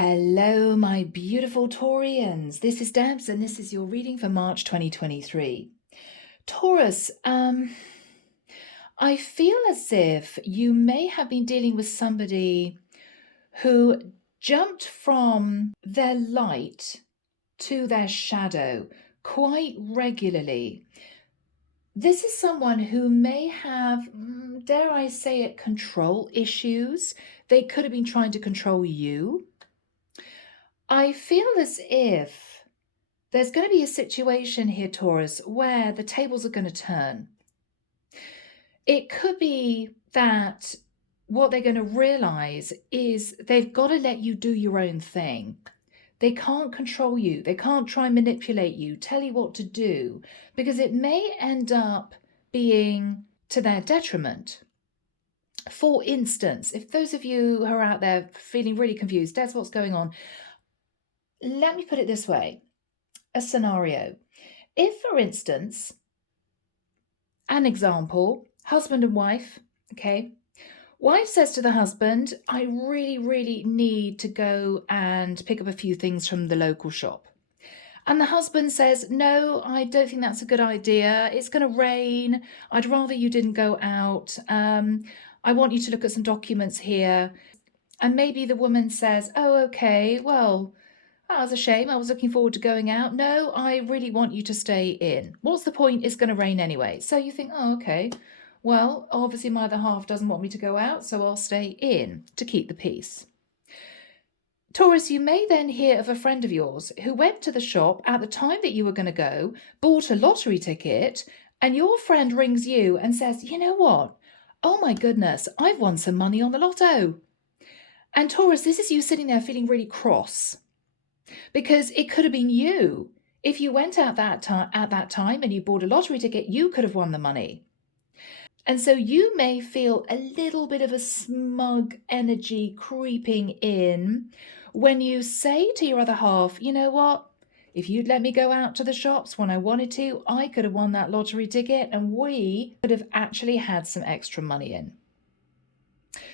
Hello, my beautiful Taurians. This is Debs, and this is your reading for March 2023. Taurus, I feel as if you may have been dealing with somebody who jumped from their light to their shadow quite regularly. This is someone who may have, dare I say it, control issues. They could have been trying to control you. I feel as if there's going to be a situation here, Taurus, where the tables are going to turn. It could be that what they're going to realize is they've got to let you do your own thing. They can't control you. They can't try and manipulate you, tell you what to do, because it may end up being to their detriment. For instance, if those of you who are out there feeling really confused, that's what's going on. Let me put it this way. A scenario. If, for instance, an example, husband and wife, okay, wife says to the husband, I really need to go and pick up a few things from the local shop. And the husband says, no, I don't think that's a good idea. It's going to rain. I'd rather you didn't go out. I want you to look at some documents here. And maybe the woman says, oh, okay, well, that was a shame. I was looking forward to going out. No, I really want you to stay in. What's the point? It's going to rain anyway. So you think, oh, okay. Well, obviously my other half doesn't want me to go out, so I'll stay in to keep the peace. Taurus, you may then hear of a friend of yours who went to the shop at the time that you were going to go, bought a lottery ticket, and your friend rings you and says, you know what? Oh my goodness, I've won some money on the lotto. And Taurus, this is you sitting there feeling really cross. Because it could have been you. If you went out at that time and you bought a lottery ticket, you could have won the money. And so you may feel a little bit of a smug energy creeping in when you say to your other half, you know what? If you'd let me go out to the shops when I wanted to, I could have won that lottery ticket and we could have actually had some extra money in.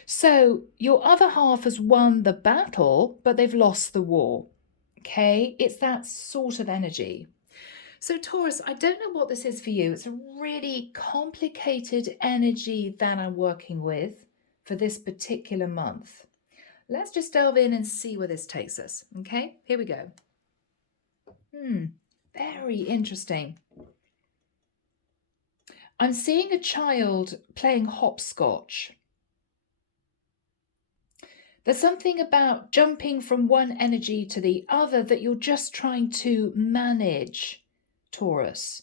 So your other half has won the battle, but they've lost the war. Okay, it's that sort of energy. So Taurus, I don't know what this is for you. It's a really complicated energy that I'm working with for this particular month. Let's just delve in and see where this takes us. Okay, here we go. Very interesting. I'm seeing a child playing hopscotch. There's something about jumping from one energy to the other that you're just trying to manage, Taurus.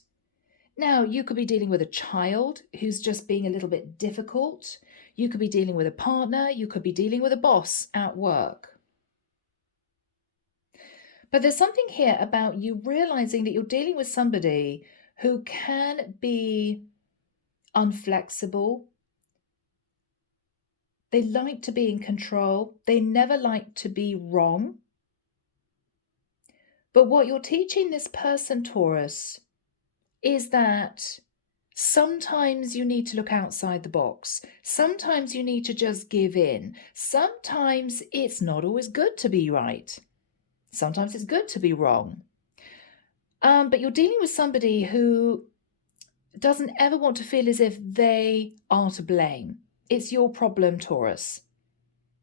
Now, you could be dealing with a child who's just being a little bit difficult. You could be dealing with a partner. You could be dealing with a boss at work. But there's something here about you realizing that you're dealing with somebody who can be unflexible. They like to be in control. They never like to be wrong. But what you're teaching this person, Taurus, is that sometimes you need to look outside the box. Sometimes you need to just give in. Sometimes it's not always good to be right. Sometimes it's good to be wrong. But you're dealing with somebody who doesn't ever want to feel as if they are to blame. It's your problem, Taurus.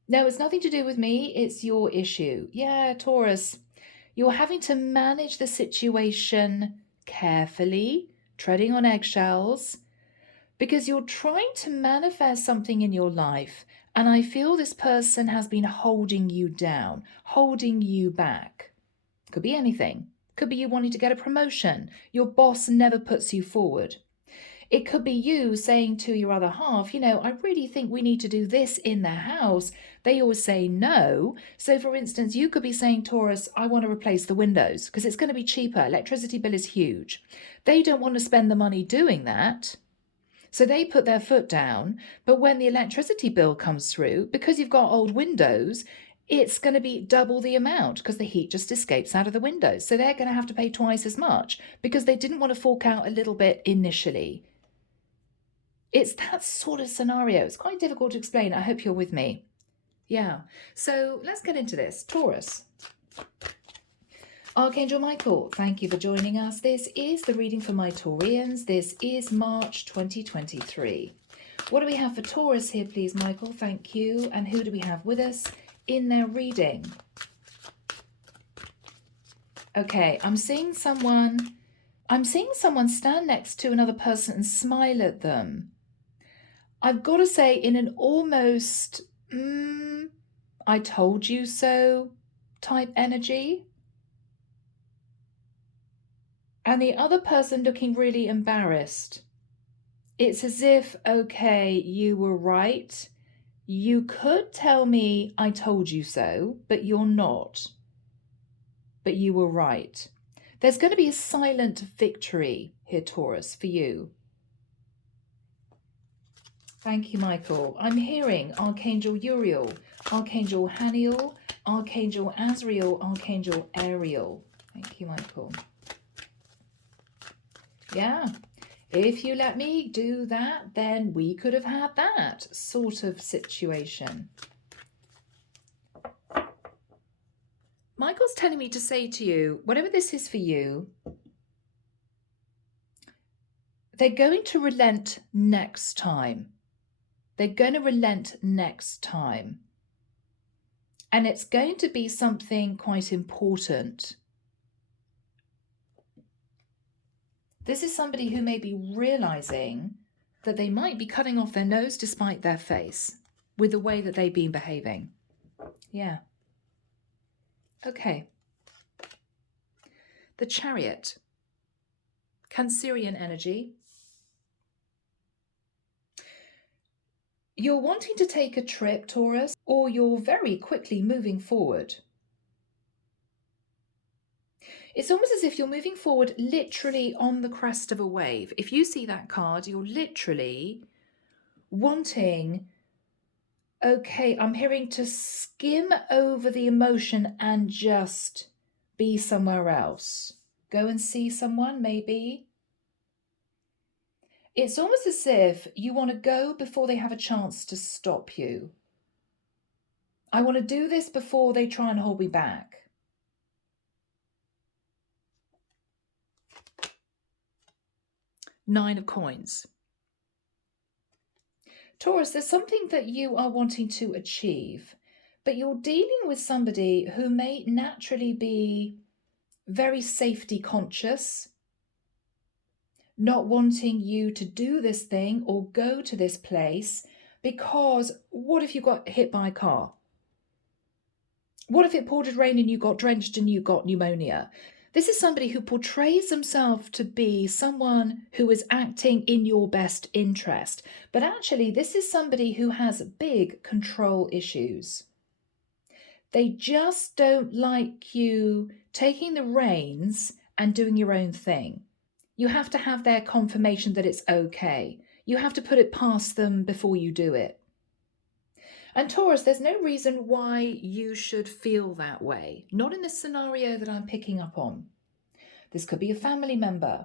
No, it's nothing to do with me. It's your issue. Yeah, Taurus, you're having to manage the situation carefully, treading on eggshells, because you're trying to manifest something in your life. And I feel this person has been holding you down, holding you back. Could be anything. Could be you wanting to get a promotion. Your boss never puts you forward. It could be you saying to your other half, you know, I really think we need to do this in the house. They always say no. So for instance, you could be saying, Taurus, I want to replace the windows because it's going to be cheaper. Electricity bill is huge. They don't want to spend the money doing that. So they put their foot down. But when the electricity bill comes through, because you've got old windows, it's going to be double the amount because the heat just escapes out of the windows. So they're going to have to pay twice as much because they didn't want to fork out a little bit initially. It's that sort of scenario. It's quite difficult to explain. I hope you're with me. Yeah. So let's get into this. Taurus. Archangel Michael, thank you for joining us. This is the reading for my Taurians. This is March 2023. What do we have for Taurus here, please, Michael? Thank you. And who do we have with us in their reading? Okay, I'm seeing someone stand next to another person and smile at them. I've got to say, in an almost, I told you so type energy. And the other person looking really embarrassed. It's as if, okay, you were right. You could tell me I told you so, but you're not. But you were right. There's going to be a silent victory here, Taurus, for you. Thank you, Michael. I'm hearing Archangel Uriel, Archangel Haniel, Archangel Azrael, Archangel Ariel. Thank you, Michael. Yeah, if you let me do that, then we could have had that sort of situation. Michael's telling me to say to you, whatever this is for you, they're going to relent next time. They're going to relent next time. And it's going to be something quite important. This is somebody who may be realizing that they might be cutting off their nose to spite their face with the way that they've been behaving. Yeah. Okay. The Chariot. Cancerian energy. You're wanting to take a trip, Taurus, or you're very quickly moving forward. It's almost as if you're moving forward literally on the crest of a wave. If you see that card, you're literally wanting, okay, I'm hearing to skim over the emotion and just be somewhere else. Go and see someone, maybe. It's almost as if you want to go before they have a chance to stop you. I want to do this before they try and hold me back. Nine of Coins. Taurus, there's something that you are wanting to achieve, but you're dealing with somebody who may naturally be very safety conscious, not wanting you to do this thing or go to this place, because what if you got hit by a car? What if it poured rain and you got drenched and you got pneumonia? This is somebody who portrays themselves to be someone who is acting in your best interest. But actually, this is somebody who has big control issues. They just don't like you taking the reins and doing your own thing. You have to have their confirmation that it's okay. You have to put it past them before you do it. And Taurus, there's no reason why you should feel that way. Not in this scenario that I'm picking up on. This could be a family member.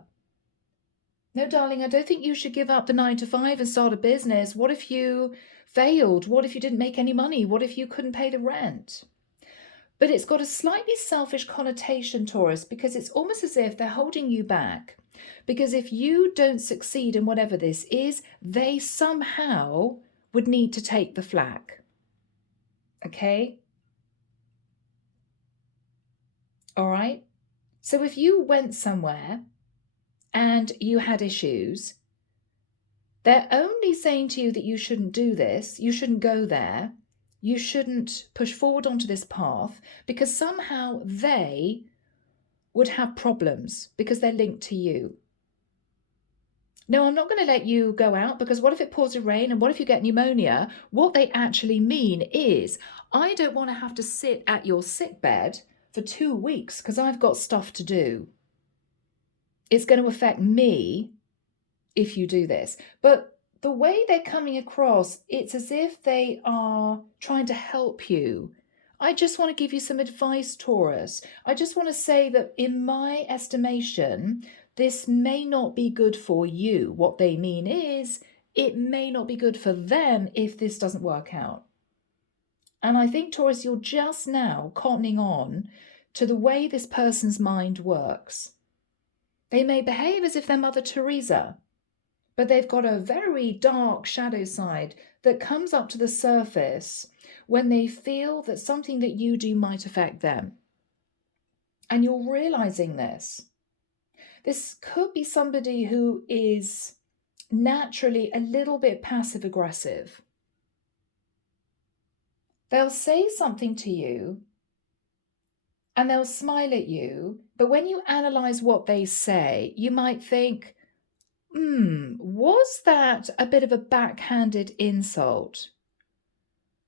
No, darling, I don't think you should give up the 9 to 5 and start a business. What if you failed? What if you didn't make any money? What if you couldn't pay the rent? But it's got a slightly selfish connotation, Taurus, because it's almost as if they're holding you back. Because if you don't succeed in whatever this is, they somehow would need to take the flak. Okay? All right? So if you went somewhere and you had issues, they're only saying to you that you shouldn't do this, you shouldn't go there, you shouldn't push forward onto this path, because somehow they would have problems because they're linked to you. No, I'm not going to let you go out, because what if it pours rain and what if you get pneumonia? What they actually mean is, I don't want to have to sit at your sickbed for 2 weeks because I've got stuff to do. It's going to affect me if you do this. But the way they're coming across, it's as if they are trying to help you. I just want to give you some advice, Taurus. I just want to say that in my estimation, this may not be good for you. What they mean is, it may not be good for them if this doesn't work out. And I think, Taurus, you're just now cottoning on to the way this person's mind works. They may behave as if they're Mother Teresa, but they've got a very dark shadow side that comes up to the surface when they feel that something that you do might affect them. And you're realizing this. This could be somebody who is naturally a little bit passive aggressive. They'll say something to you and they'll smile at you, but when you analyze what they say, you might think, was that a bit of a backhanded insult?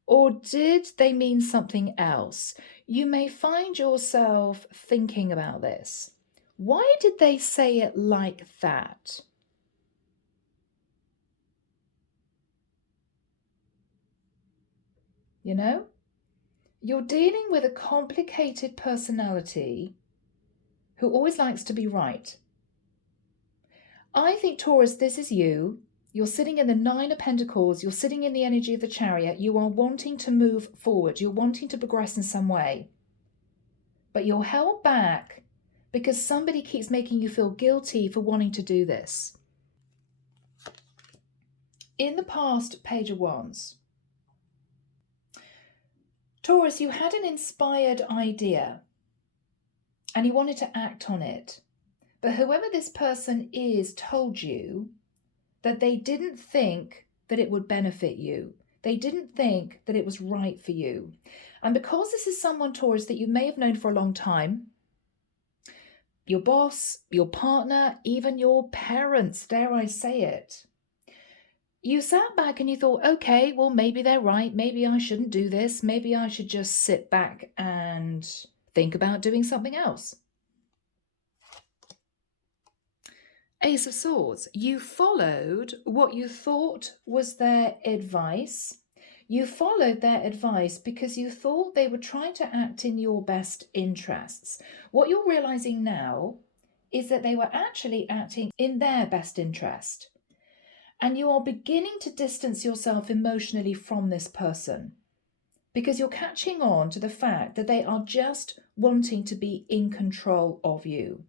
Or did they mean something else? You may find yourself thinking about this. Why did they say it like that? You know, you're dealing with a complicated personality who always likes to be right. I think, Taurus, this is you. You're sitting in the Nine of Pentacles. You're sitting in the energy of the Chariot. You are wanting to move forward. You're wanting to progress in some way. But you're held back because somebody keeps making you feel guilty for wanting to do this. In the past, Page of Wands. Taurus, you had an inspired idea and you wanted to act on it. But whoever this person is told you that they didn't think that it would benefit you. They didn't think that it was right for you. And because this is someone, Taurus, that you may have known for a long time, your boss, your partner, even your parents, dare I say it, you sat back and you thought, okay, well, maybe they're right. Maybe I shouldn't do this. Maybe I should just sit back and think about doing something else. Ace of Swords. You followed what you thought was their advice. You followed their advice because you thought they were trying to act in your best interests. What you're realizing now is that they were actually acting in their best interest. And you are beginning to distance yourself emotionally from this person because you're catching on to the fact that they are just wanting to be in control of you.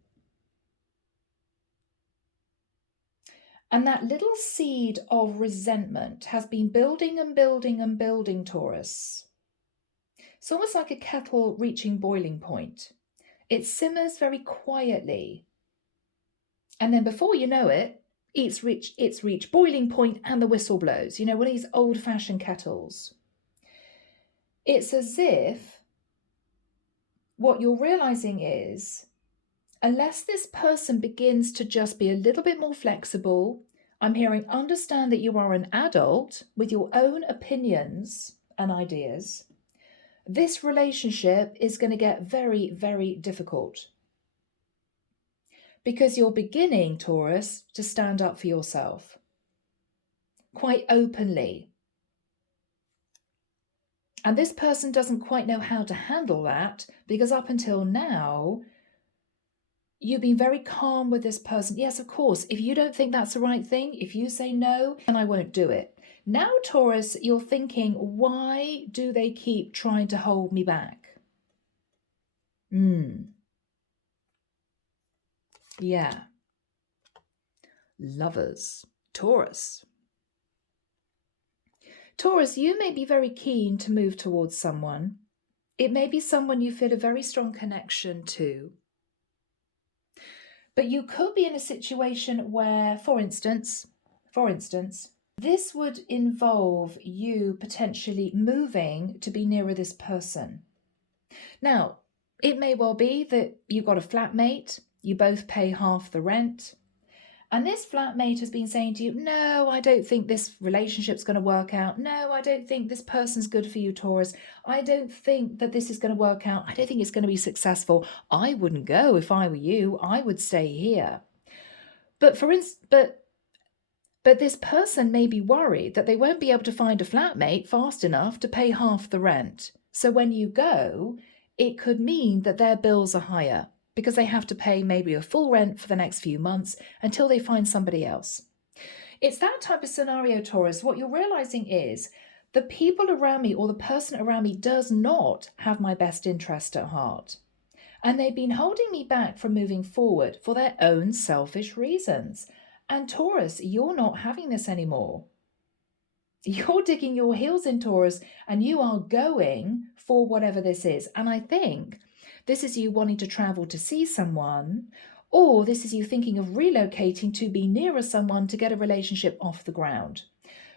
And that little seed of resentment has been building and building and building, Taurus. It's almost like a kettle reaching boiling point. It simmers very quietly. And then before you know it, it's reached boiling point and the whistle blows. You know, one of these old-fashioned kettles. It's as if what you're realizing is, unless this person begins to just be a little bit more flexible, I'm hearing understand that you are an adult with your own opinions and ideas, this relationship is going to get very, very difficult. Because you're beginning, Taurus, to stand up for yourself quite openly. And this person doesn't quite know how to handle that because up until now, you've been very calm with this person. Yes, of course, if you don't think that's the right thing, if you say no, then I won't do it. Now, Taurus, you're thinking, why do they keep trying to hold me back? Yeah. Lovers. Taurus. Taurus, you may be very keen to move towards someone. It may be someone you feel a very strong connection to. But you could be in a situation where, for instance, this would involve you potentially moving to be nearer this person. Now, it may well be that you've got a flatmate, you both pay half the rent, and this flatmate has been saying to you, no, I don't think this relationship's going to work out. No, I don't think this person's good for you, Taurus. I don't think that this is going to work out. I don't think it's going to be successful. I wouldn't go if I were you. I would stay here. But this person may be worried that they won't be able to find a flatmate fast enough to pay half the rent. So when you go, it could mean that their bills are higher, because they have to pay maybe a full rent for the next few months until they find somebody else. It's that type of scenario, Taurus. What you're realizing is the people around me or the person around me does not have my best interest at heart. And they've been holding me back from moving forward for their own selfish reasons. And Taurus, you're not having this anymore. You're digging your heels in, Taurus, and you are going for whatever this is. And I think this is you wanting to travel to see someone, or this is you thinking of relocating to be nearer someone to get a relationship off the ground.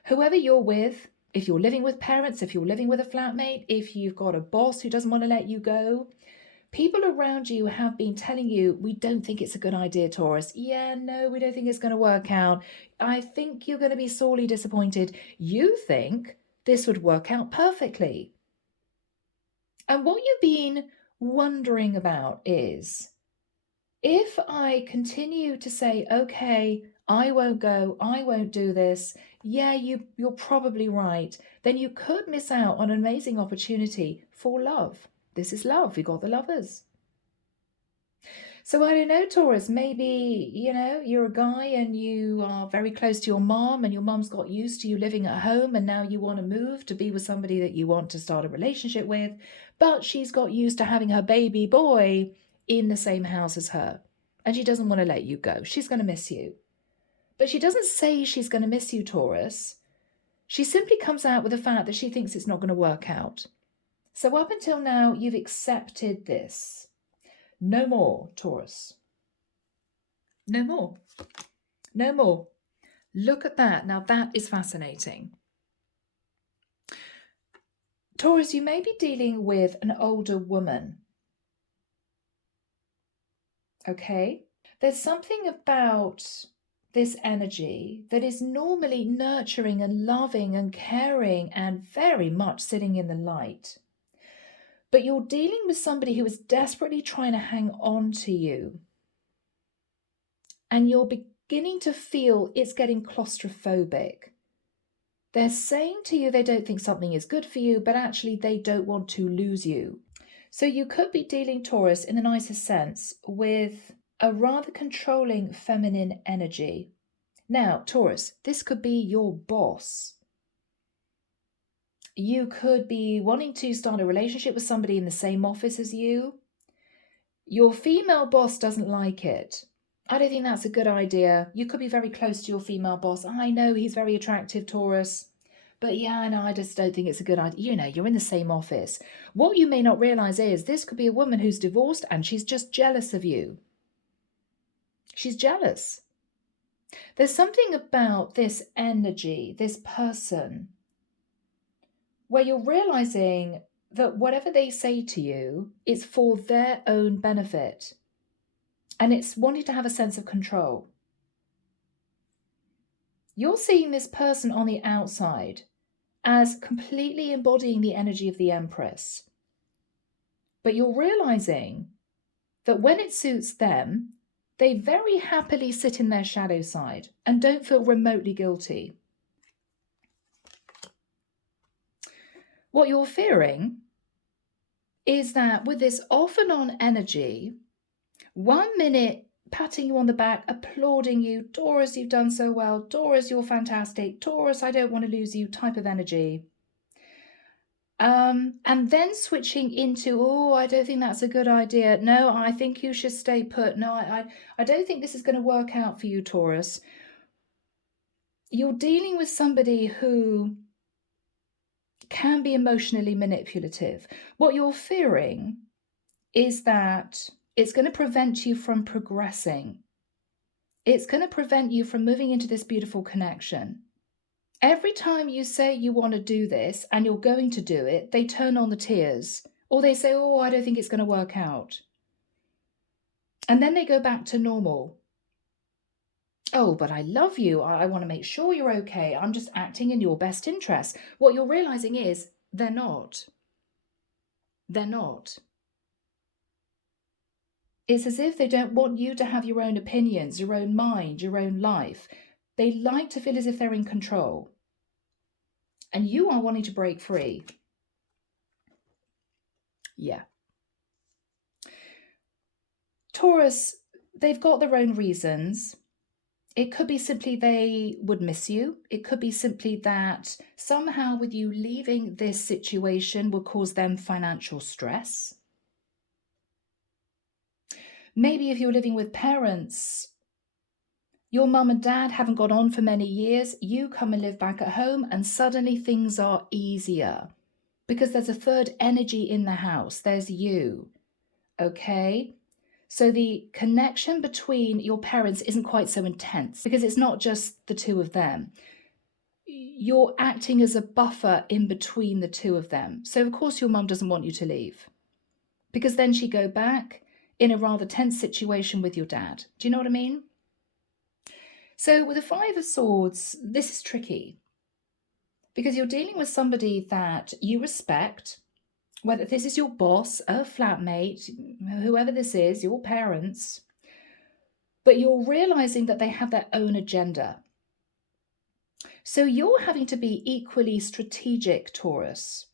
Whoever you're with, if you're living with parents, if you're living with a flatmate, if you've got a boss who doesn't want to let you go, people around you have been telling you, we don't think it's a good idea, Taurus. Yeah, no, we don't think it's going to work out. I think you're going to be sorely disappointed. You think this would work out perfectly. And what you've been wondering about is, if I continue to say, okay, I won't go, I won't do this, yeah, you're probably right, then you could miss out on an amazing opportunity for love. This is love. We got the lovers. So I don't know, Taurus, maybe, you're a guy and you are very close to your mom and your mom's got used to you living at home and now you want to move to be with somebody that you want to start a relationship with, but she's got used to having her baby boy in the same house as her and she doesn't want to let you go. She's going to miss you. But she doesn't say she's going to miss you, Taurus. She simply comes out with the fact that she thinks it's not going to work out. So up until now, you've accepted this. No more, Taurus. No more. No more. Look at that. Now that is fascinating. Taurus, you may be dealing with an older woman. Okay? There's something about this energy that is normally nurturing and loving and caring and very much sitting in the light. But you're dealing with somebody who is desperately trying to hang on to you. And you're beginning to feel it's getting claustrophobic. They're saying to you they don't think something is good for you, but actually they don't want to lose you. So you could be dealing, Taurus, in the nicest sense, with a rather controlling feminine energy. Now, Taurus, this could be your boss. You could be wanting to start a relationship with somebody in the same office as you. Your female boss doesn't like it. I don't think that's a good idea. You could be very close to your female boss. I know he's very attractive, Taurus. But yeah, no, I just don't think it's a good idea. You're in the same office. What you may not realize is this could be a woman who's divorced and she's just jealous of you. She's jealous. There's something about this energy, this person, where you're realizing that whatever they say to you is for their own benefit. And it's wanting to have a sense of control. You're seeing this person on the outside as completely embodying the energy of the Empress. But you're realizing that when it suits them, they very happily sit in their shadow side and don't feel remotely guilty. What you're fearing is that with this off and on energy, 1 minute patting you on the back, applauding you, Taurus, you've done so well, Taurus, you're fantastic, Taurus, I don't want to lose you type of energy. And then switching into, oh, I don't think that's a good idea. No, I think you should stay put. No, I don't think this is going to work out for you, Taurus. You're dealing with somebody who can be emotionally manipulative. What you're fearing is that it's going to prevent you from progressing. It's going to prevent you from moving into this beautiful connection. Every time you say you want to do this and you're going to do it, they turn on the tears. Or they say, oh, I don't think it's going to work out. And then they go back to normal. Oh, but I love you. I want to make sure you're okay. I'm just acting in your best interest. What you're realizing is they're not. They're not. It's as if they don't want you to have your own opinions, your own mind, your own life. They like to feel as if they're in control. And you are wanting to break free. Yeah. Taurus, they've got their own reasons. It could be simply they would miss you. It could be simply that somehow with you leaving this situation will cause them financial stress. Maybe if you're living with parents, your mum and dad haven't got on for many years, you come and live back at home and suddenly things are easier because there's a third energy in the house. There's you, okay? So the connection between your parents isn't quite so intense because it's not just the two of them. You're acting as a buffer in between the two of them. So of course your mum doesn't want you to leave because then she'd go back in a rather tense situation with your dad. Do you know what I mean? So with the Five of Swords, this is tricky because you're dealing with somebody that you respect, whether this is your boss, a flatmate, whoever this is, your parents, but you're realizing that they have their own agenda. So you're having to be equally strategic, Taurus,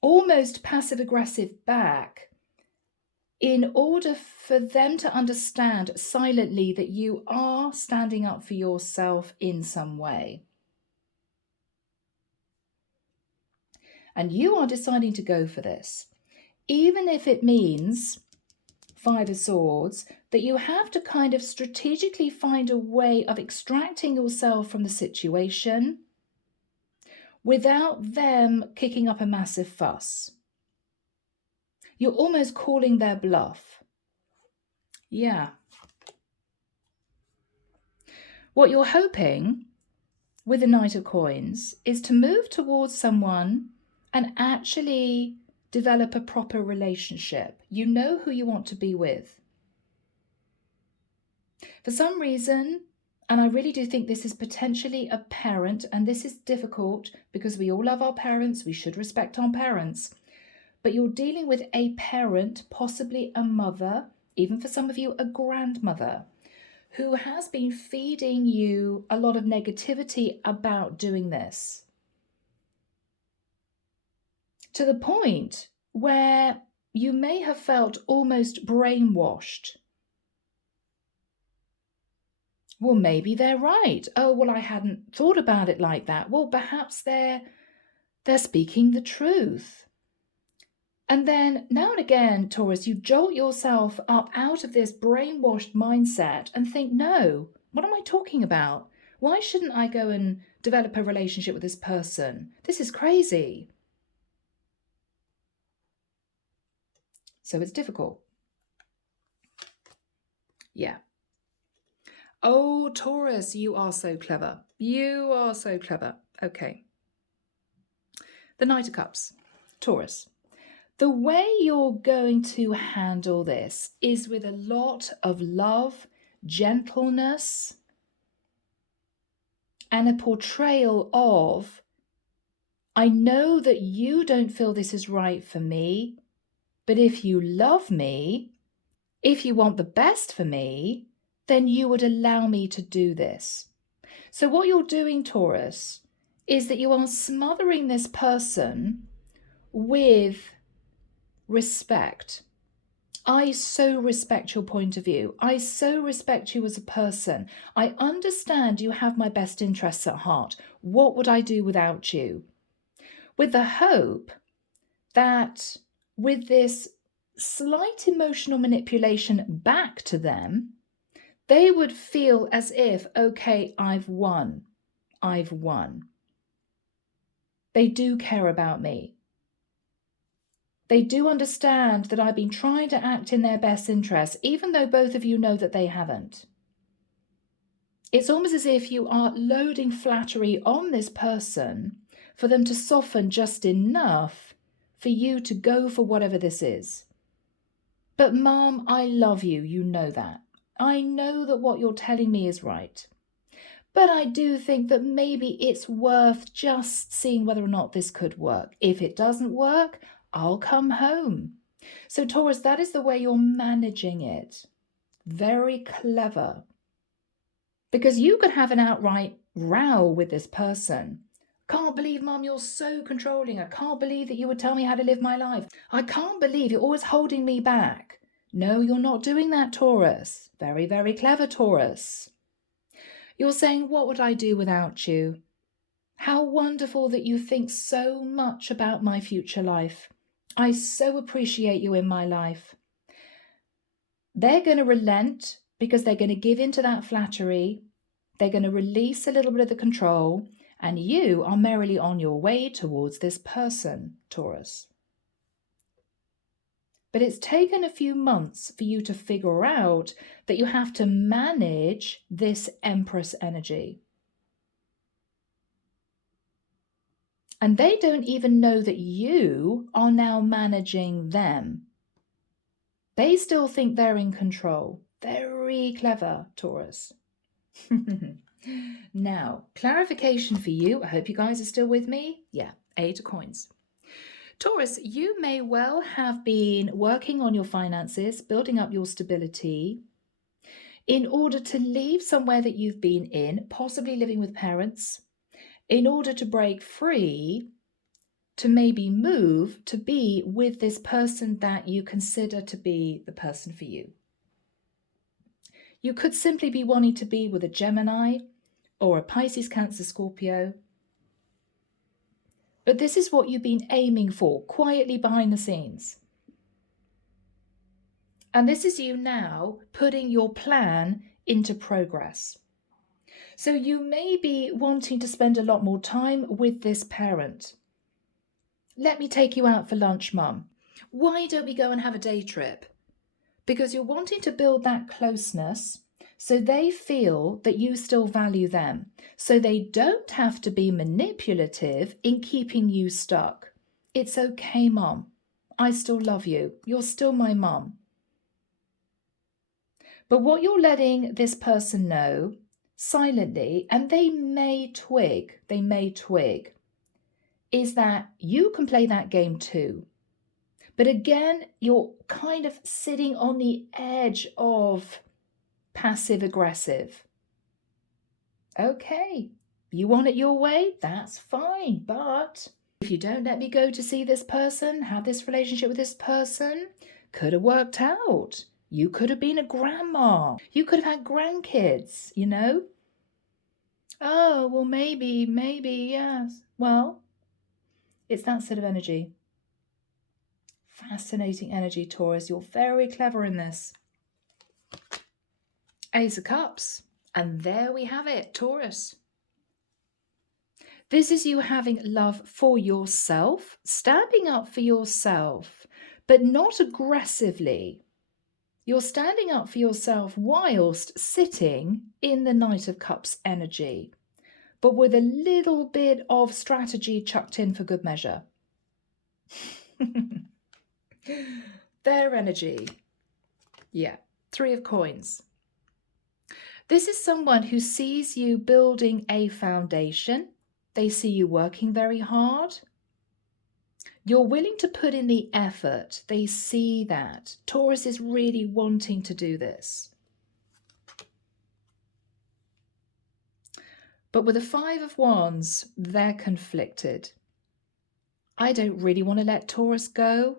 almost passive-aggressive back, in order for them to understand silently that you are standing up for yourself in some way. And you are deciding to go for this, even if it means, Five of Swords, that you have to kind of strategically find a way of extracting yourself from the situation without them kicking up a massive fuss. You're almost calling their bluff. Yeah. What you're hoping with the Knight of Coins is to move towards someone and actually develop a proper relationship. You know who you want to be with. For some reason, and I really do think this is potentially a parent, and this is difficult because we all love our parents, we should respect our parents, but you're dealing with a parent, possibly a mother, even for some of you, a grandmother, who has been feeding you a lot of negativity about doing this. To the point where you may have felt almost brainwashed. Well, maybe they're right. Oh, well, I hadn't thought about it like that. Well, perhaps they're speaking the truth. And then now and again, Taurus, you jolt yourself up out of this brainwashed mindset and think, no, what am I talking about? Why shouldn't I go and develop a relationship with this person? This is crazy. So it's difficult. Yeah. Oh, Taurus, you are so clever. You are so clever. Okay. The Knight of Cups. Taurus. The way you're going to handle this is with a lot of love, gentleness, and a portrayal of, I know that you don't feel this is right for me, but if you love me, if you want the best for me, then you would allow me to do this. So what you're doing, Taurus, is that you are smothering this person with respect. I so respect your point of view. I so respect you as a person. I understand you have my best interests at heart. What would I do without you? With the hope that with this slight emotional manipulation back to them, they would feel as if, okay, I've won. I've won. They do care about me. They do understand that I've been trying to act in their best interest, even though both of you know that they haven't. It's almost as if you are loading flattery on this person for them to soften just enough for you to go for whatever this is. But Mom, I love you. You know that. I know that what you're telling me is right. But I do think that maybe it's worth just seeing whether or not this could work. If it doesn't work, I'll come home. So Taurus, that is the way you're managing it. Very clever. Because you could have an outright row with this person. Can't believe, Mum, you're so controlling. I can't believe that you would tell me how to live my life. I can't believe you're always holding me back. No, you're not doing that, Taurus. Very, very clever, Taurus. You're saying, what would I do without you? How wonderful that you think so much about my future life. I so appreciate you in my life. They're going to relent because they're going to give into that flattery. They're going to release a little bit of the control, and you are merrily on your way towards this person, Taurus. But it's taken a few months for you to figure out that you have to manage this Empress energy. And they don't even know that you are now managing them. They still think they're in control. Very clever, Taurus. Now, clarification for you. I hope you guys are still with me. Yeah, 8 of coins. Taurus, you may well have been working on your finances, building up your stability in order to leave somewhere that you've been in, possibly living with parents, in order to break free, to maybe move to be with this person that you consider to be the person for you. You could simply be wanting to be with a Gemini or a Pisces, Cancer, Scorpio. But this is what you've been aiming for, quietly behind the scenes. And this is you now putting your plan into progress. So you may be wanting to spend a lot more time with this parent. Let me take you out for lunch, Mum. Why don't we go and have a day trip? Because you're wanting to build that closeness so they feel that you still value them. So they don't have to be manipulative in keeping you stuck. It's okay, Mum. I still love you. You're still my mum. But what you're letting this person know silently, and they may twig, is that you can play that game too. But again, you're kind of sitting on the edge of passive aggressive. Okay, you want it your way? That's fine. But if you don't let me go to see this person, have this relationship with this person, could have worked out. You could have been a grandma. You could have had grandkids, you know? Oh, well, maybe, yes. Well, it's that sort of energy. Fascinating energy, Taurus. You're very clever in this. Ace of Cups. And there we have it, Taurus. This is you having love for yourself, standing up for yourself, but not aggressively. You're standing up for yourself whilst sitting in the Knight of Cups energy, but with a little bit of strategy chucked in for good measure. Their energy. Yeah, 3 of coins. This is someone who sees you building a foundation. They see you working very hard. You're willing to put in the effort. They see that. Taurus is really wanting to do this. But with the 5 of Wands, they're conflicted. I don't really want to let Taurus go.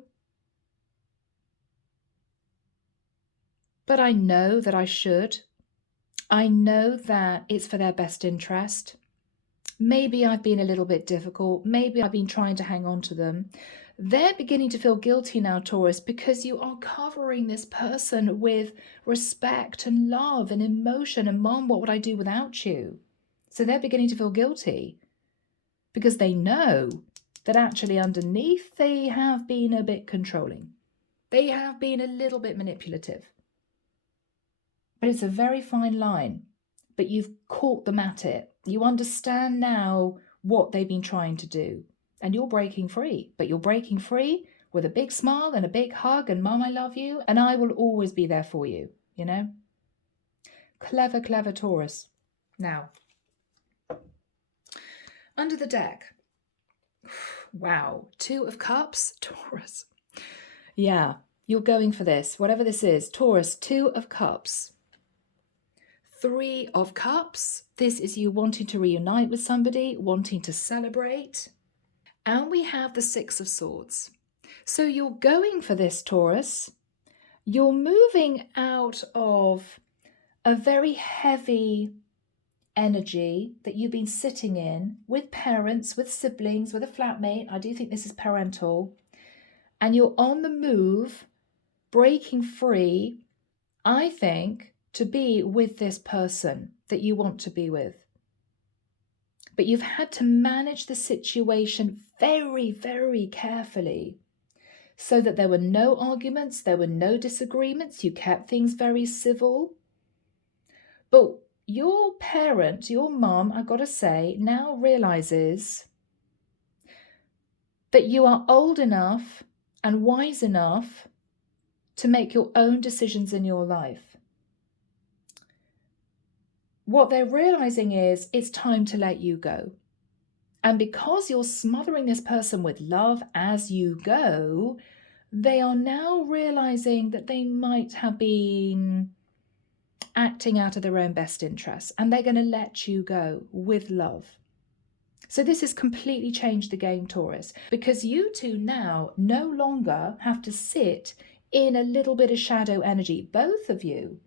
But I know that I should. I know that it's for their best interest. Maybe I've been a little bit difficult. Maybe I've been trying to hang on to them. They're beginning to feel guilty now, Taurus, because you are covering this person with respect and love and emotion. And Mom, what would I do without you? So they're beginning to feel guilty because they know that actually underneath they have been a bit controlling. They have been a little bit manipulative. But it's a very fine line. But you've caught them at it. You understand now what they've been trying to do. And you're breaking free. But you're breaking free with a big smile and a big hug and Mom, I love you. And I will always be there for you, you know? Clever, clever Taurus. Now, under the deck. Wow. 2 of Cups, Taurus. Yeah, you're going for this. Whatever this is. Taurus, 2 of Cups. 3 of Cups. This is you wanting to reunite with somebody, wanting to celebrate. And we have the 6 of Swords. So you're going for this, Taurus. you're moving out of a very heavy energy that you've been sitting in with parents, with siblings, with a flatmate. I do think this is parental. And you're on the move, breaking free, I think, to be with this person that you want to be with. But you've had to manage the situation very, very carefully so that there were no arguments, there were no disagreements, you kept things very civil. But your parent, your mum, I've got to say, now realizes that you are old enough and wise enough to make your own decisions in your life. What they're realizing is it's time to let you go. And because you're smothering this person with love as you go, they are now realizing that they might have been acting out of their own best interests, and they're going to let you go with love. So this has completely changed the game, Taurus, because you two now no longer have to sit in a little bit of shadow energy, both of you.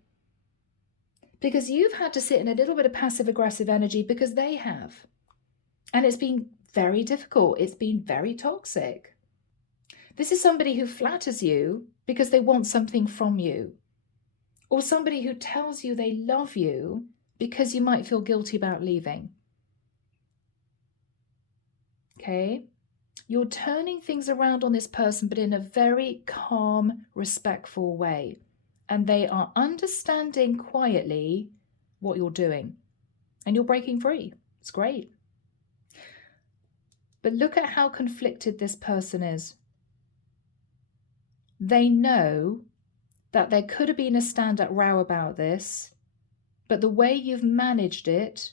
Because you've had to sit in a little bit of passive-aggressive energy because they have. And it's been very difficult. It's been very toxic. This is somebody who flatters you because they want something from you. Or somebody who tells you they love you because you might feel guilty about leaving. Okay? You're turning things around on this person, but in a very calm, respectful way. And they are understanding quietly what you're doing. And you're breaking free. It's great. But look at how conflicted this person is. They know that there could have been a stand-up row about this, but the way you've managed it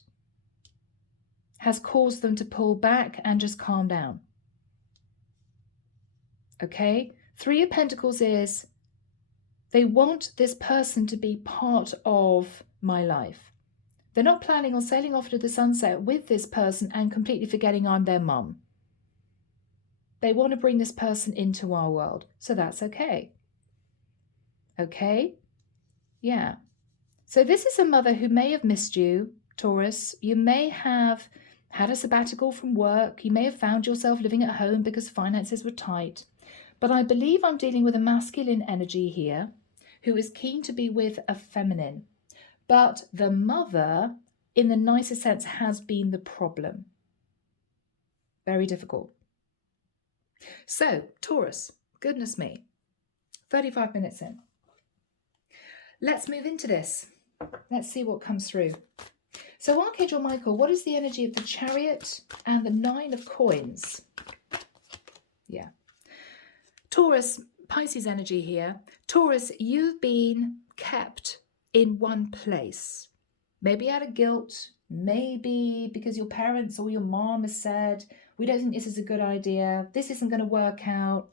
has caused them to pull back and just calm down. Okay? Three of Pentacles is they want this person to be part of my life. They're not planning on sailing off to the sunset with this person and completely forgetting I'm their mum. They want to bring this person into our world, so that's okay. Okay? Yeah. So this is a mother who may have missed you, Taurus. You may have had a sabbatical from work. You may have found yourself living at home because finances were tight. But I believe I'm dealing with a masculine energy here who is keen to be with a feminine. But the mother, in the nicest sense, has been the problem. Very difficult. So, Taurus, goodness me, 35 minutes in. Let's move into this. Let's see what comes through. So, Archangel Michael, what is the energy of the Chariot and the Nine of Coins? Yeah. Taurus, Pisces energy here. Taurus, you've been kept in one place. Maybe out of guilt, maybe because your parents or your mom has said, we don't think this is a good idea. This isn't going to work out.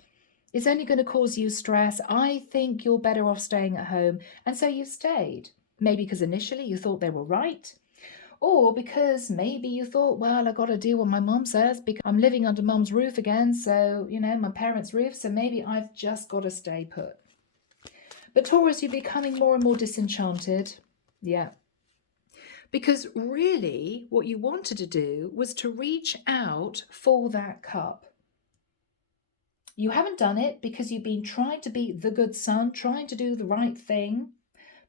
It's only going to cause you stress. I think you're better off staying at home. And so you've stayed. Maybe because initially you thought they were right. Or because maybe you thought, well, I've got to deal with what my mom says because I'm living under mum's roof again. So, you know, my parents' roof. So maybe I've just got to stay put. But Taurus, you're becoming more and more disenchanted. Yeah. Because really what you wanted to do was to reach out for that cup. You haven't done it because you've been trying to be the good son, trying to do the right thing,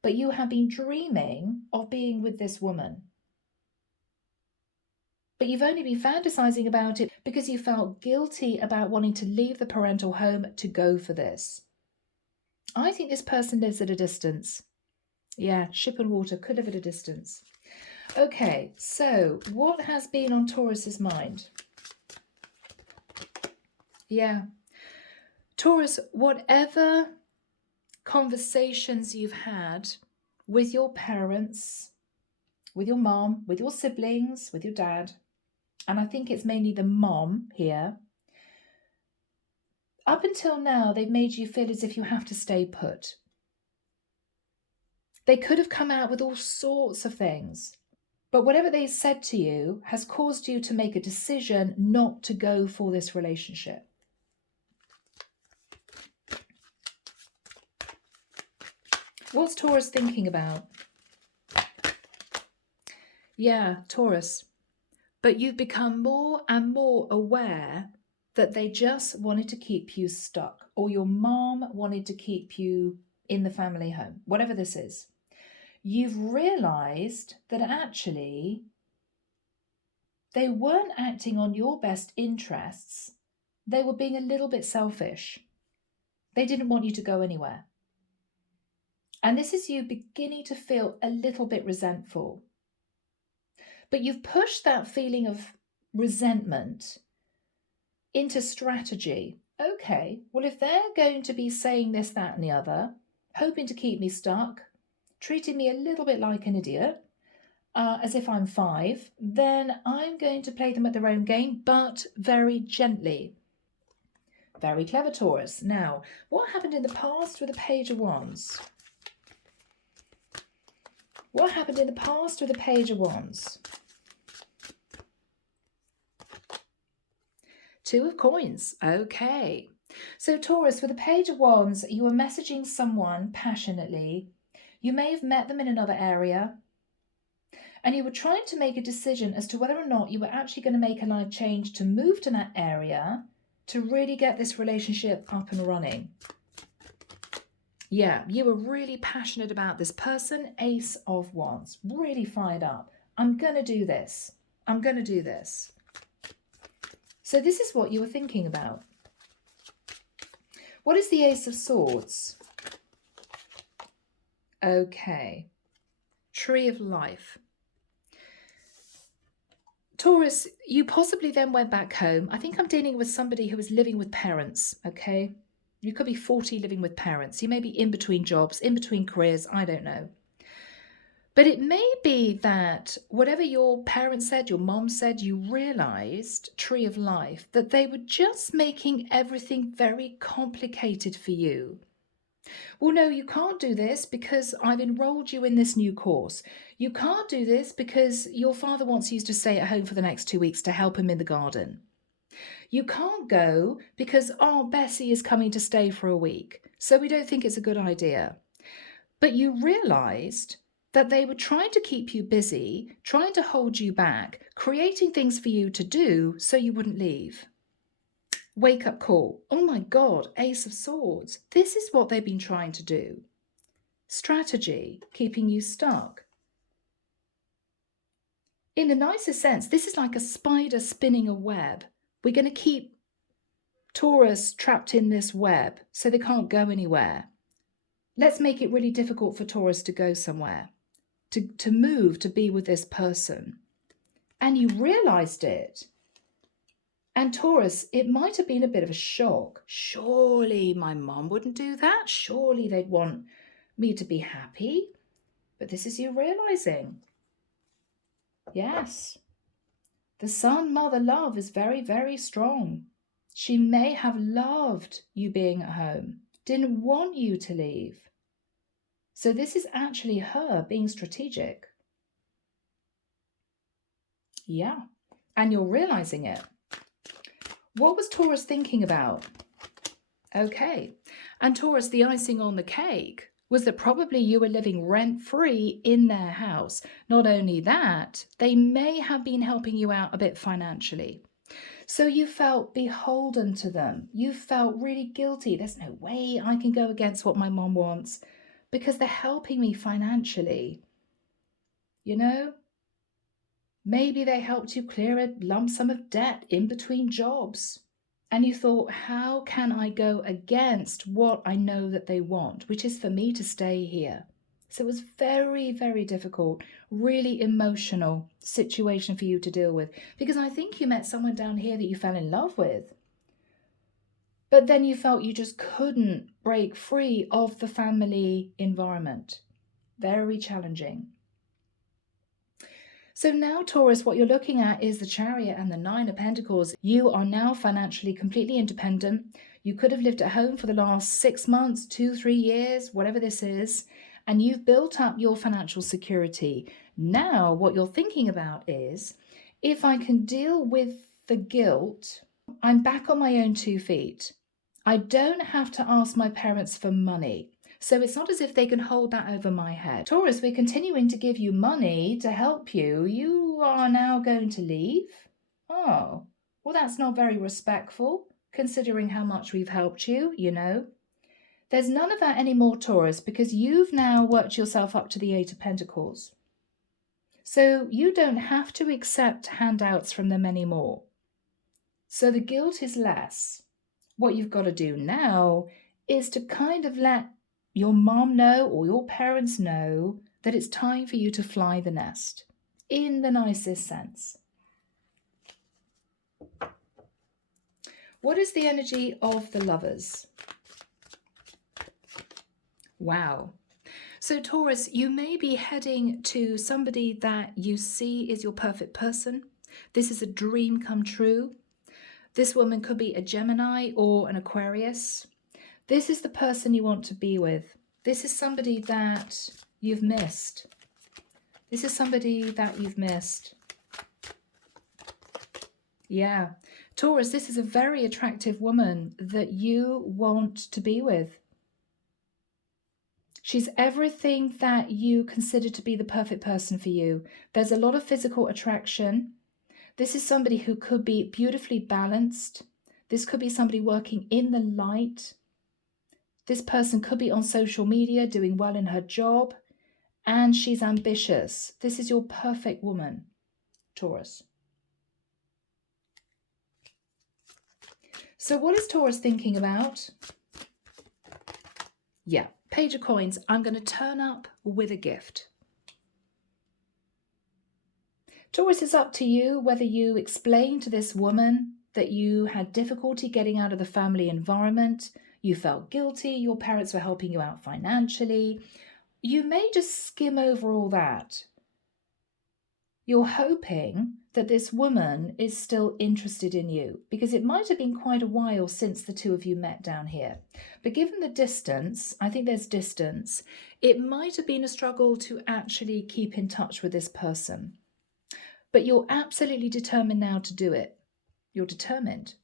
but you have been dreaming of being with this woman. But you've only been fantasizing about it because you felt guilty about wanting to leave the parental home to go for this. I think this person lives at a distance. Yeah, ship and water, could live at a distance. Okay, so what has been on Taurus's mind? Yeah. Taurus, whatever conversations you've had with your parents, with your mom, with your siblings, with your dad, and I think it's mainly the mom here, up until now, they've made you feel as if you have to stay put. They could have come out with all sorts of things, but whatever they said to you has caused you to make a decision not to go for this relationship. What's Taurus thinking about? Yeah, Taurus. But you've become more and more aware that they just wanted to keep you stuck, or your mom wanted to keep you in the family home, whatever this is. You've realized that actually they weren't acting on your best interests. They were being a little bit selfish. They didn't want you to go anywhere. And this is you beginning to feel a little bit resentful. But you've pushed that feeling of resentment into strategy. Okay, well, if they're going to be saying this, that, and the other, hoping to keep me stuck, treating me a little bit like an idiot, as if I'm 5, then I'm going to play them at their own game, but very gently. Very clever, Taurus. Now, what happened in the past with the Page of Wands? What happened in the past with the Page of Wands? 2 of Coins. Okay. So Taurus, with the Page of Wands, you were messaging someone passionately. You may have met them in another area. And you were trying to make a decision as to whether or not you were actually going to make a life change to move to that area to really get this relationship up and running. Yeah, you were really passionate about this person, Ace of Wands, really fired up. I'm going to do this. I'm going to do this. So this is what you were thinking about. What is the Ace of Swords? Okay. Tree of Life. Taurus, you possibly then went back home. I think I'm dealing with somebody who is living with parents, okay? You could be 40 living with parents. You may be in between jobs, in between careers, I don't know. But it may be that whatever your parents said, your mom said, you realized, Tree of Life, that they were just making everything very complicated for you. Well, no, you can't do this because I've enrolled you in this new course. You can't do this because your father wants you to stay at home for the next 2 weeks to help him in the garden. You can't go because, oh, Bessie is coming to stay for a week, so we don't think it's a good idea. But you realized that they were trying to keep you busy, trying to hold you back, creating things for you to do so you wouldn't leave. Wake up call. Oh my God, Ace of Swords. This is what they've been trying to do. Strategy, keeping you stuck. In the nicest sense, this is like a spider spinning a web. We're going to keep Taurus trapped in this web so they can't go anywhere. Let's make it really difficult for Taurus to go somewhere, to move, to be with this person. And you realized it. And Taurus, it might have been a bit of a shock. Surely my mom wouldn't do that. Surely they'd want me to be happy. But this is you realizing. Yes. The son-mother love is very, very strong. She may have loved you being at home, didn't want you to leave. So this is actually her being strategic. Yeah. And you're realizing it. What was Taurus thinking about? Okay. And Taurus, the icing on the cake was that probably you were living rent-free in their house. Not only that, they may have been helping you out a bit financially. So you felt beholden to them. You felt really guilty. There's no way I can go against what my mom wants because they're helping me financially. You know? Maybe they helped you clear a lump sum of debt in between jobs. And you thought, how can I go against what I know that they want, which is for me to stay here? So it was very, very difficult, really emotional situation for you to deal with, because I think you met someone down here that you fell in love with. But then you felt you just couldn't break free of the family environment. Very challenging. So now, Taurus, what you're looking at is the Chariot and the 9 of Pentacles. You are now financially completely independent. You could have lived at home for the last 6 months, 2-3 years, whatever this is, and you've built up your financial security. Now, what you're thinking about is, if I can deal with the guilt, I'm back on my own 2 feet. I don't have to ask my parents for money. So it's not as if they can hold that over my head. Taurus, we're continuing to give you money to help you. You are now going to leave? Oh, well, that's not very respectful, considering how much we've helped you, you know. There's none of that anymore, Taurus, because you've now worked yourself up to the Eight of Pentacles. So you don't have to accept handouts from them anymore. So the guilt is less. What you've got to do now is to kind of let your mom know or your parents know that it's time for you to fly the nest, in the nicest sense. What is the energy of the Lovers? Wow. So Taurus, you may be heading to somebody that you see is your perfect person. This is a dream come true. This woman could be a Gemini or an Aquarius. This is the person you want to be with. This is somebody that you've missed. This is somebody that you've missed. Yeah. Taurus, this is a very attractive woman that you want to be with. She's everything that you consider to be the perfect person for you. There's a lot of physical attraction. This is somebody who could be beautifully balanced. This could be somebody working in the light. This person could be on social media, doing well in her job, and she's ambitious. This is your perfect woman, Taurus. So what is Taurus thinking about? Yeah, Page of Coins. I'm going to turn up with a gift. Taurus, it's up to you whether you explain to this woman that you had difficulty getting out of the family environment, you felt guilty, your parents were helping you out financially. You may just skim over all that. You're hoping that this woman is still interested in you, because it might have been quite a while since the two of you met down here. But given the distance, I think there's distance, it might have been a struggle to actually keep in touch with this person. But you're absolutely determined now to do it. You're determined.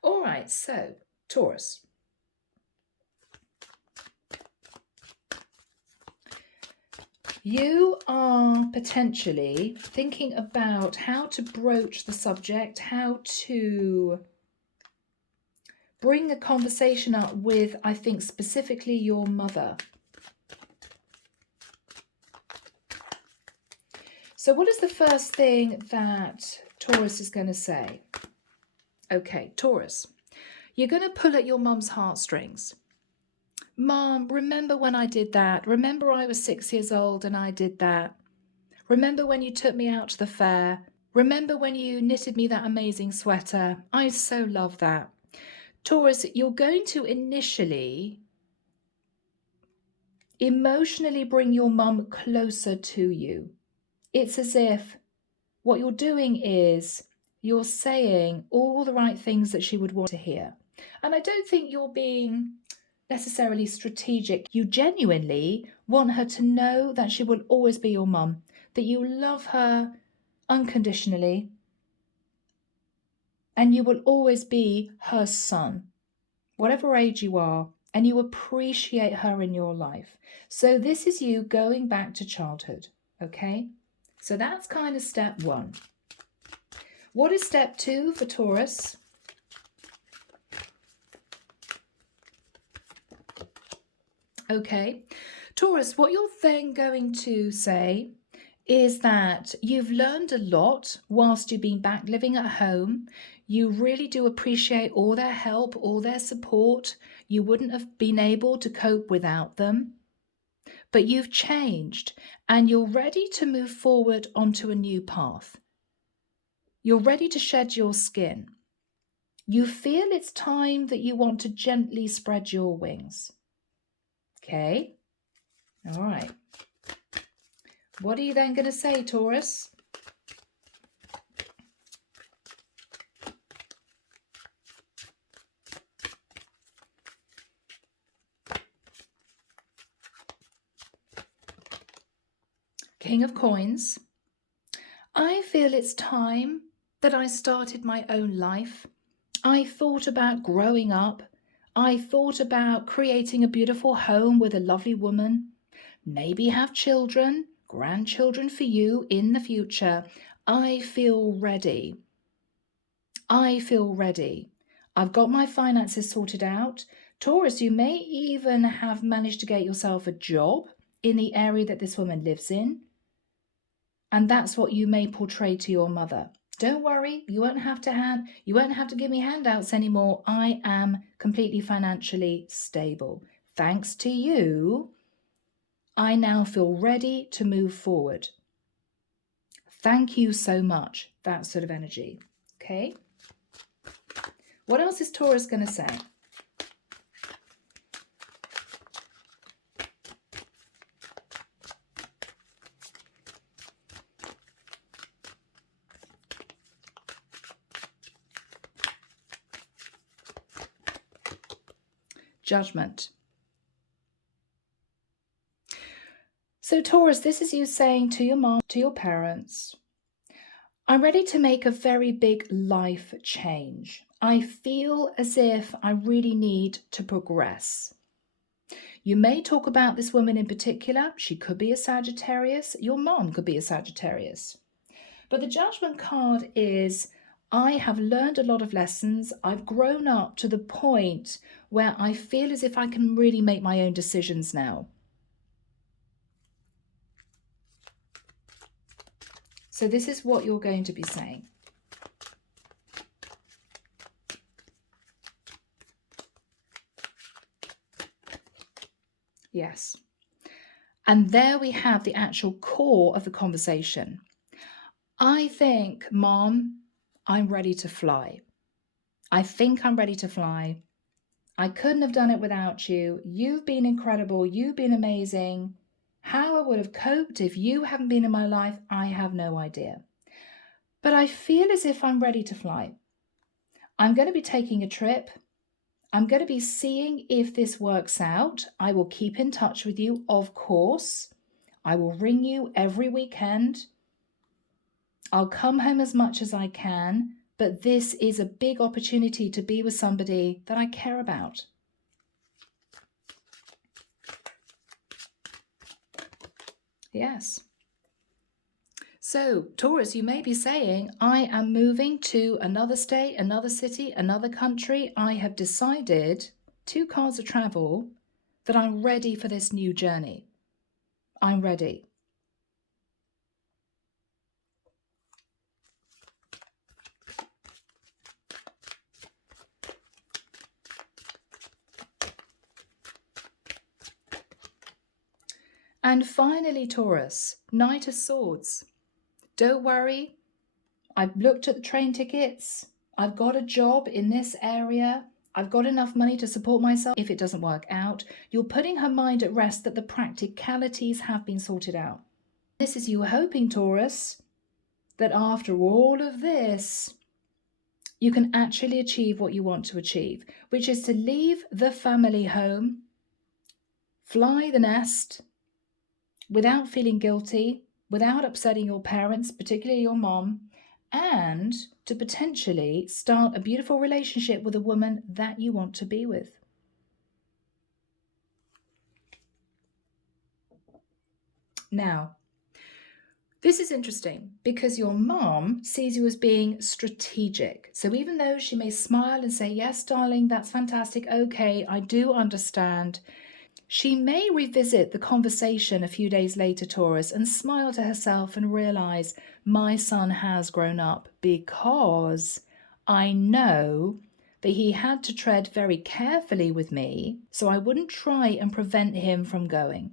All right, so Taurus. You are potentially thinking about how to broach the subject, how to bring a conversation up with, I think, specifically your mother. So what is the first thing that Taurus is going to say? Okay, Taurus, you're going to pull at your mum's heartstrings. Mom, remember when I did that? Remember I was 6 years old and I did that? Remember when you took me out to the fair? Remember when you knitted me that amazing sweater? I so love that. Taurus, you're going to initially emotionally bring your mum closer to you. It's as if what you're doing is you're saying all the right things that she would want to hear. And I don't think you're being necessarily strategic. You genuinely want her to know that she will always be your mum, that you love her unconditionally, and you will always be her son, whatever age you are, and you appreciate her in your life. So this is you going back to childhood, okay? So that's kind of step one. What is step two for Taurus? Okay, Taurus, what you're then going to say is that you've learned a lot whilst you've been back living at home. You really do appreciate all their help, all their support. You wouldn't have been able to cope without them. But you've changed and you're ready to move forward onto a new path. You're ready to shed your skin. You feel it's time that you want to gently spread your wings. Okay? All right. What are you then going to say, Taurus? King of Coins. I feel it's time that I started my own life. I thought about growing up I thought about creating a beautiful home with a lovely woman, maybe have children, grandchildren for you in the future. I feel ready. I feel ready. I've got my finances sorted out. Taurus, you may even have managed to get yourself a job in the area that this woman lives in. And that's what you may portray to your mother. Don't worry, you won't have to give me handouts anymore. I am completely financially stable. Thanks to you, I now feel ready to move forward. Thank you so much. That sort of energy. Okay. What else is Taurus going to say? Judgment. So Taurus, this is you saying to your mom, to your parents, I'm ready to make a very big life change. I feel as if I really need to progress. You may talk about this woman in particular. She could be a Sagittarius. Your mom could be a Sagittarius. But the Judgment card is, I have learned a lot of lessons. I've grown up to the point where I feel as if I can really make my own decisions now. So this is what you're going to be saying. Yes. And there we have the actual core of the conversation. I think, Mom, I'm ready to fly. I think I'm ready to fly. I couldn't have done it without you. You've been incredible. You've been amazing. How I would have coped if you hadn't been in my life, I have no idea. But I feel as if I'm ready to fly. I'm going to be taking a trip. I'm going to be seeing if this works out. I will keep in touch with you, of course. I will ring you every weekend. I'll come home as much as I can, but this is a big opportunity to be with somebody that I care about. Yes. So, Taurus, you may be saying, I am moving to another state, another city, another country. I have decided, 2 cards of travel, that I'm ready for this new journey. I'm ready. And finally, Taurus, Knight of Swords. Don't worry. I've looked at the train tickets. I've got a job in this area. I've got enough money to support myself if it doesn't work out. You're putting her mind at rest that the practicalities have been sorted out. This is you hoping, Taurus, that after all of this, you can actually achieve what you want to achieve, which is to leave the family home, fly the nest, without feeling guilty, without upsetting your parents, particularly your mom, and to potentially start a beautiful relationship with a woman that you want to be with. Now, this is interesting because your mom sees you as being strategic. So even though she may smile and say, yes, darling, that's fantastic. Okay, I do understand. She may revisit the conversation a few days later, Taurus, and smile to herself and realize my son has grown up because I know that he had to tread very carefully with me, so I wouldn't try and prevent him from going.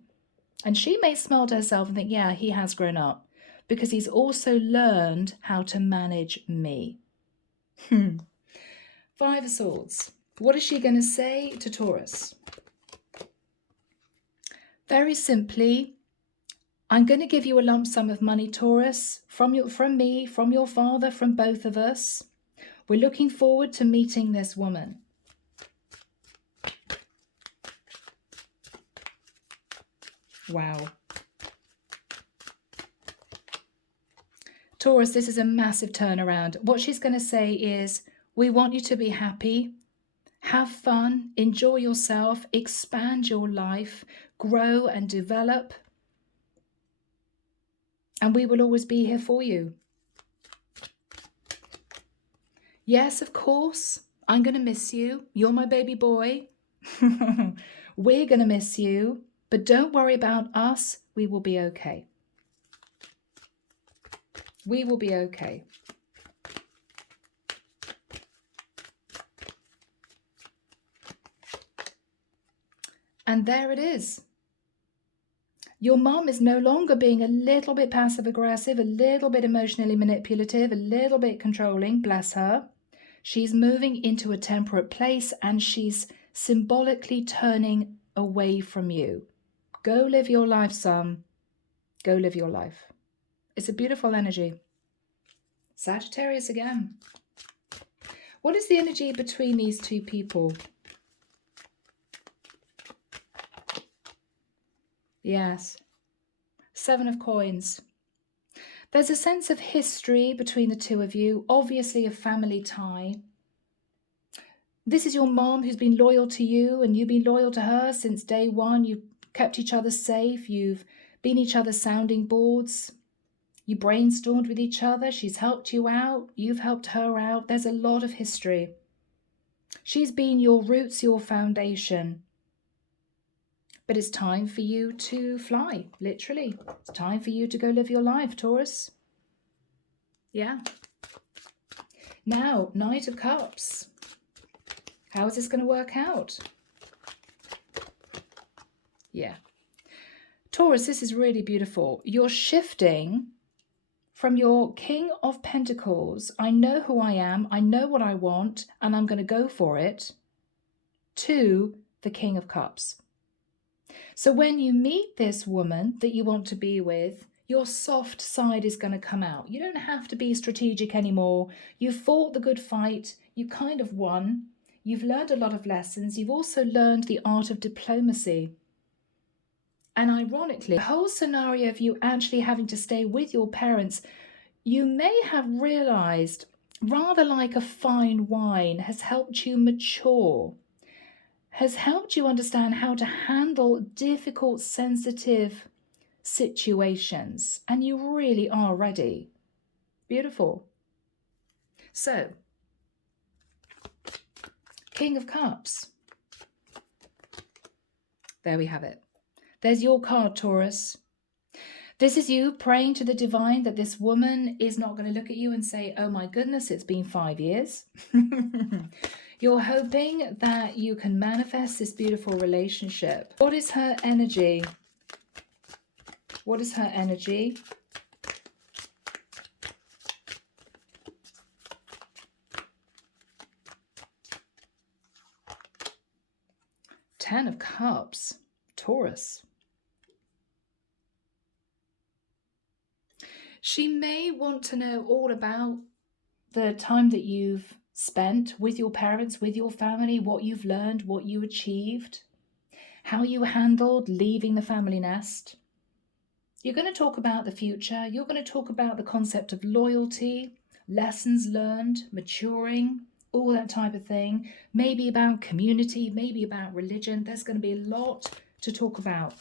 And she may smile to herself and think, yeah, he has grown up because he's also learned how to manage me. 5 of Swords. What is she going to say to Taurus? Very simply, I'm going to give you a lump sum of money, Taurus, from me, from your father, from both of us. We're looking forward to meeting this woman. Wow. Taurus, this is a massive turnaround. What she's going to say is, we want you to be happy. Have fun, enjoy yourself, expand your life, grow and develop. And we will always be here for you. Yes, of course, I'm going to miss you. You're my baby boy. We're going to miss you. But don't worry about us. We will be okay. We will be okay. And there it is. Your mom is no longer being a little bit passive aggressive, a little bit emotionally manipulative, a little bit controlling, bless her. She's moving into a temperate place and she's symbolically turning away from you. Go live your life, son. Go live your life. It's a beautiful energy. Sagittarius again. What is the energy between these two people? Yes. 7 of coins. There's a sense of history between the two of you, obviously a family tie. This is your mom who's been loyal to you and you've been loyal to her since day one. You've kept each other safe. You've been each other's sounding boards. You brainstormed with each other. She's helped you out. You've helped her out. There's a lot of history. She's been your roots, your foundation. But it's time for you to fly, literally. It's time for you to go live your life, Taurus. Yeah. Now, Knight of Cups. How is this going to work out? Yeah. Taurus, this is really beautiful. You're shifting from your King of Pentacles, I know who I am, I know what I want, and I'm going to go for it, to the King of Cups. So when you meet this woman that you want to be with, your soft side is going to come out. You don't have to be strategic anymore. You've fought the good fight. You kind of won. You've learned a lot of lessons. You've also learned the art of diplomacy. And ironically, the whole scenario of you actually having to stay with your parents, you may have realized, rather like a fine wine, has helped you mature, has helped you understand how to handle difficult, sensitive situations. And you really are ready. Beautiful. So, King of Cups. There we have it. There's your card, Taurus. This is you praying to the divine that this woman is not going to look at you and say, oh my goodness, it's been 5 years. You're hoping that you can manifest this beautiful relationship. What is her energy? What is her energy? Ten of Cups, Taurus. She may want to know all about the time that you've spent with your parents, with your family, what you've learned, what you achieved, how you handled leaving the family nest. You're going to talk about the future. You're going to talk about the concept of loyalty, lessons learned, maturing, all that type of thing. Maybe about community, maybe about religion. There's going to be a lot to talk about.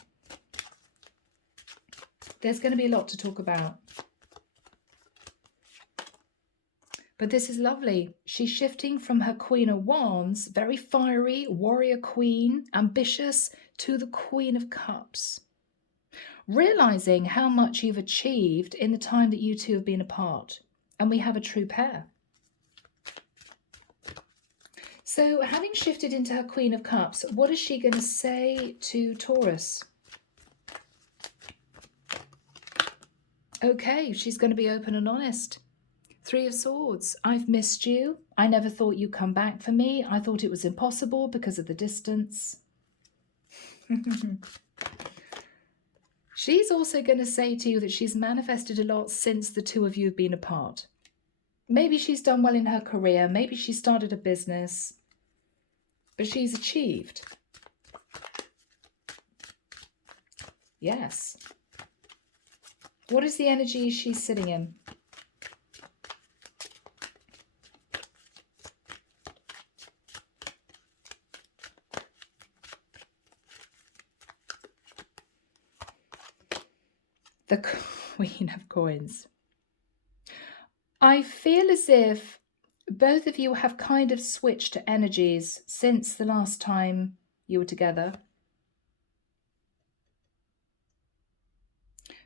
There's going to be a lot to talk about. But this is lovely. She's shifting from her Queen of Wands, very fiery, warrior queen, ambitious, to the Queen of Cups. Realizing how much you've achieved in the time that you two have been apart. And we have a true pair. So having shifted into her Queen of Cups, what is she going to say to Taurus? Okay, she's going to be open and honest. 3 of Swords. I've missed you. I never thought you'd come back for me. I thought it was impossible because of the distance. She's also going to say to you that she's manifested a lot since the two of you have been apart. Maybe she's done well in her career. Maybe she started a business. But she's achieved. Yes. What is the energy she's sitting in? the Queen of Coins. I feel as if both of you have kind of switched energies since the last time you were together.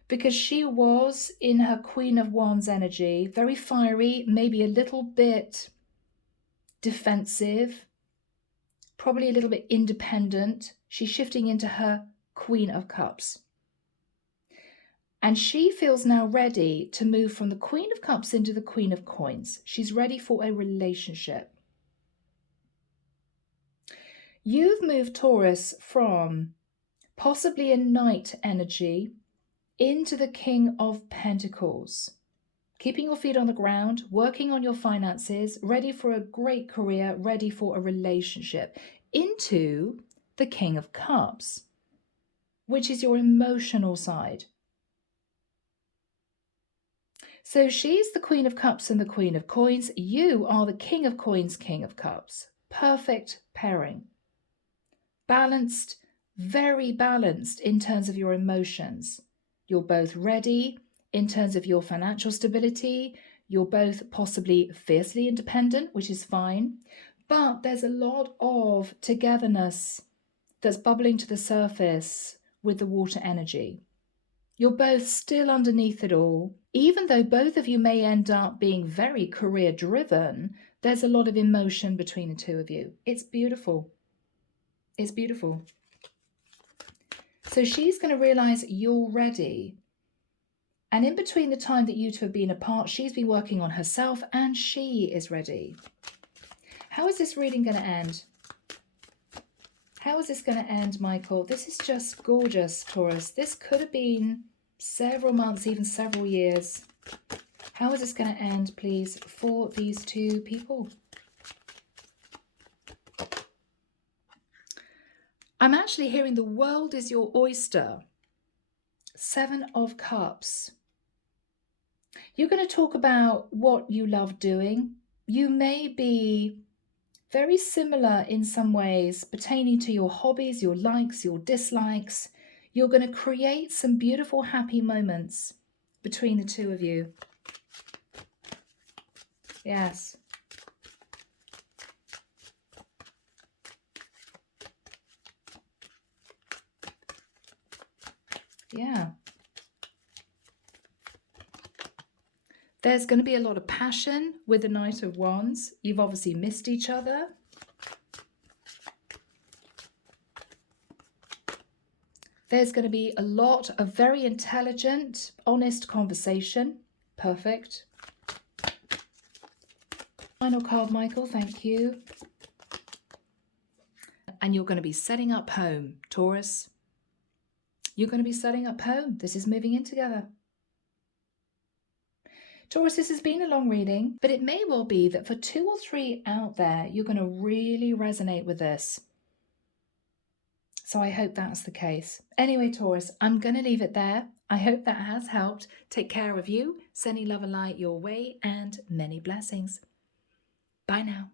Because she was in her Queen of Wands energy, very fiery, maybe a little bit defensive, probably a little bit independent. She's shifting into her Queen of Cups. And she feels now ready to move from the Queen of Cups into the Queen of Coins. She's ready for a relationship. You've moved, Taurus, from possibly a Knight energy into the King of Pentacles. Keeping your feet on the ground, working on your finances, ready for a great career, ready for a relationship, into the King of Cups, which is your emotional side. So she's the Queen of Cups and the Queen of Coins. You are the King of Coins, King of Cups. Perfect pairing. Balanced, very balanced in terms of your emotions. You're both ready in terms of your financial stability. You're both possibly fiercely independent, which is fine. But there's a lot of togetherness that's bubbling to the surface with the water energy. You're both still underneath it all. Even though both of you may end up being very career driven, there's a lot of emotion between the two of you. It's beautiful. It's beautiful. So she's going to realize you're ready. And in between the time that you two have been apart, she's been working on herself and she is ready. How is this reading going to end? How is this going to end, Michael? This is just gorgeous, Taurus. This could have been several months, even several years. How is this going to end, please, for these two people? I'm actually hearing the world is your oyster. 7 of Cups. You're going to talk about what you love doing. You may be very similar in some ways pertaining to your hobbies, your likes, your dislikes. You're going to create some beautiful, happy moments between the two of you. Yes. Yeah. There's going to be a lot of passion with the Knight of Wands. You've obviously missed each other. There's going to be a lot of very intelligent, honest conversation. Perfect. Final card, Michael. Thank you. And you're going to be setting up home, Taurus. You're going to be setting up home. This is moving in together. Taurus, this has been a long reading, but it may well be that for 2 or 3 out there, you're going to really resonate with this. So I hope that's the case. Anyway, Taurus, I'm going to leave it there. I hope that has helped. Take care of you, sending love and light your way, and many blessings. Bye now.